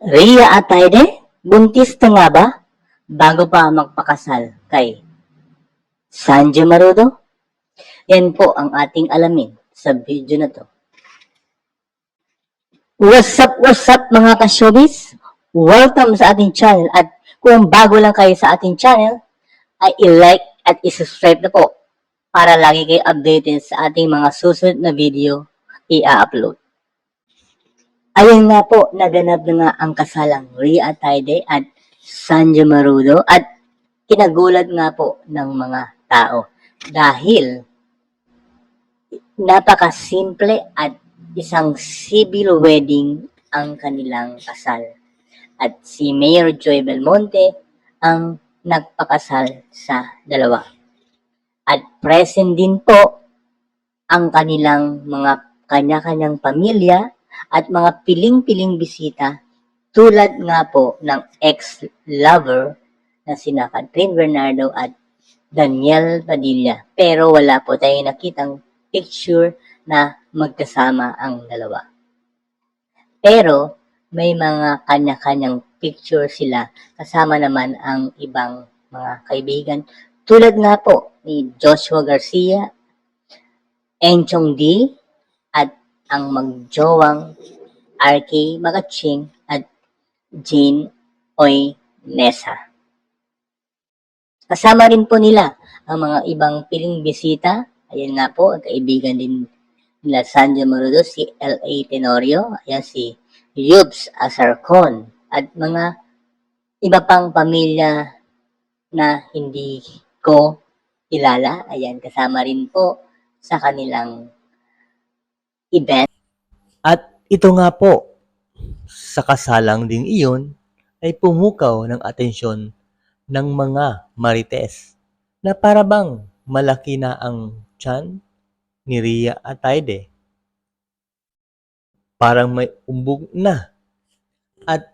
Ria Atayde, buntis na nga ba bago pa magpakasal kay Sanjo Marudo? Yan po ang ating alamin sa video na to. What's up mga ka-showbiz? Welcome sa ating channel at kung bago lang kayo sa ating channel, ay i-like at i-subscribe na po para lagi kayo updated sa ating mga susunod na video i-upload. Ayun nga po, naganap na nga ang kasalang Ria Atayde at Sanjo Marudo at kinagulat nga po ng mga tao dahil napakasimple at isang civil wedding ang kanilang kasal. At si Mayor Joy Belmonte ang nagpakasal sa dalawa. At present din po ang kanilang mga kanya-kanyang pamilya at mga piling-piling bisita tulad nga po ng ex-lover na sina Catherine Bernardo at Daniel Padilla. Pero wala po tayong nakitang picture na magkasama ang dalawa. Pero may mga kanya-kanyang picture sila kasama naman ang ibang mga kaibigan tulad nga po ni Joshua Garcia, Enchong D, at ang magjowang RK Magaching at Jean Oy Nessa. Kasama rin po nila ang mga ibang piling bisita. Ayan nga po, kaibigan din nila Sanjo Marudo, si L.A. Tenorio, ayan si Yubs Asarcon, at mga iba pang pamilya na hindi ko kilala. Ayan, kasama rin po sa kanilang event. At ito nga po, sa kasalang ding iyon, ay pumukaw ng atensyon ng mga marites na parabang malaki na ang tiyan ni Ria Atayde. Parang may umbog na. At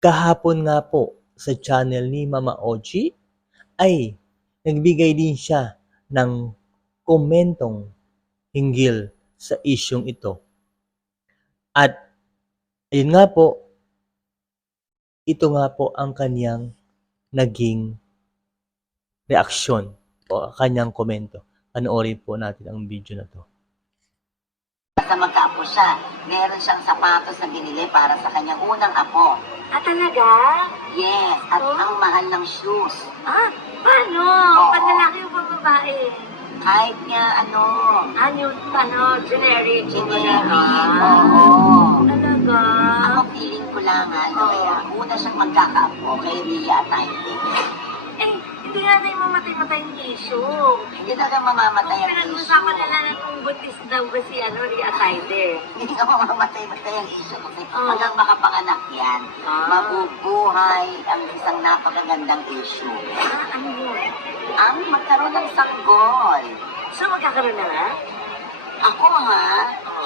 kahapon nga po sa channel ni Mama Ochi ay nagbigay din siya ng komentong hinggil sa isyong ito. At ayun nga po, ito nga po ang kanyang naging reaksyon o kanyang komento. Panoorin po natin ang video na to. Sa magkaapo siya, meron siyang sapatos na binili para sa kanyang unang apo. Ah, talaga? Yes, at ang mahal ng shoes. Ah, paano? Oo. Pag lalaki o pag babae? Kahit nga Generic. generic. Ah, Oo. talaga? Ako feeling ko lang kaya una siyang magkakaapo kay Ria Atayde. Eh, hindi nga tayo mamatay-matay yung issue. Hindi talaga mamamatay ang Pinag-usapan issue. nila na kung buntis daw ba si Ria Atayde. Hindi ka mamamatay-matay ang issue kasi Oo. hanggang makapanganak yan, mabubuhay ang isang napakagandang issue. Ah, ano yun? Ang magkaroon ng sanggol. So, magkakaroon na nga? Ako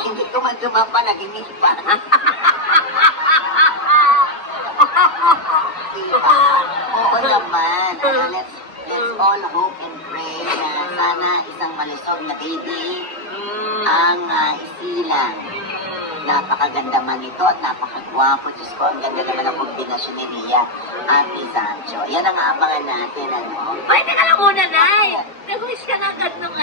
hindi ko man tumapanaginip-pan. Diba? Oo naman. Let's all hope and pray na sana isang malusog na baby ang isilang. Napakaganda man ito at napakagwapo. Diyos ko, ang ganda naman ang kombinasyon ni Ria at ni Sancho. Yan ang aabangan natin, Ay, teka lang muna, Nay. Nag-wish ka na agad ng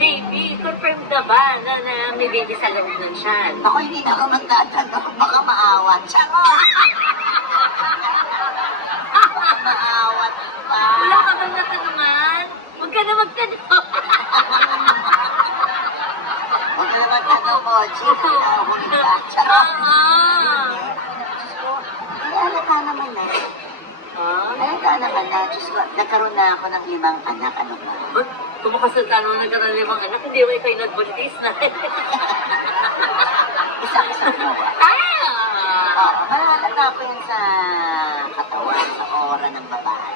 baby. Confirmed na ba na may baby sa loob ng tiyan? Ako hindi na ako magtatanong. Baka maawat. Charot! Maawat pa. Wala ka bang natanungan? Huwag ka na magtanong. Huwag na naman tanong mo, Chika, huli ka. Charot! Diyos ko, halata naman na. Halata naman na. Diyos ko, nagkaroon na ako ng 5 anak. Ano ba? Kumakasal ka nung nagkaroon 5 anak, hindi mo ikaw nagbuntis na. Isa-isang nawa. Mahalata ko yun sa katawan, sa aura ng babae.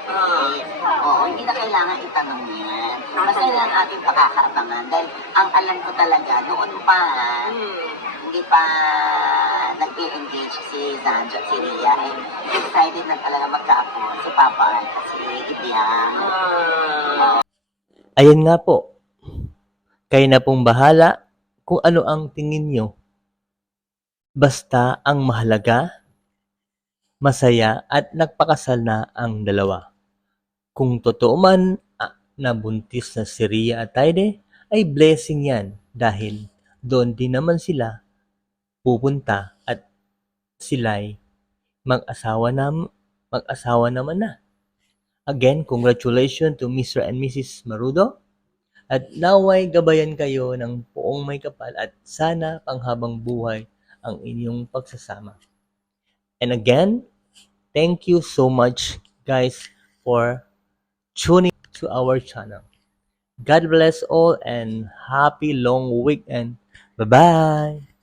Oo, hindi na kailangan itanong yan. Basta yan ang ating pakakaabangan. Dahil ang alam ko talaga, noon pa, hindi pa nag-engage si Sanjo at si Ria. Excited na talaga magkaapo si Papa at si Ibiang. Ayan nga po, kayo na pong bahala kung ano ang tingin nyo. Basta ang mahalaga masaya at nagpakasal na ang dalawa. Kung totoo man na buntis na si Rhea at Taide, ay blessing yan dahil doon din naman sila pupunta at sila'y mag-asawa naman na. Again, congratulations to Mr. and Mrs. Marudo. At naway gabayan kayo ng poong may kapal at sana panghabang buhay ang inyong pagsasama. And again, thank you so much guys for tuning to our channel. God bless all and happy long weekend. Bye-bye!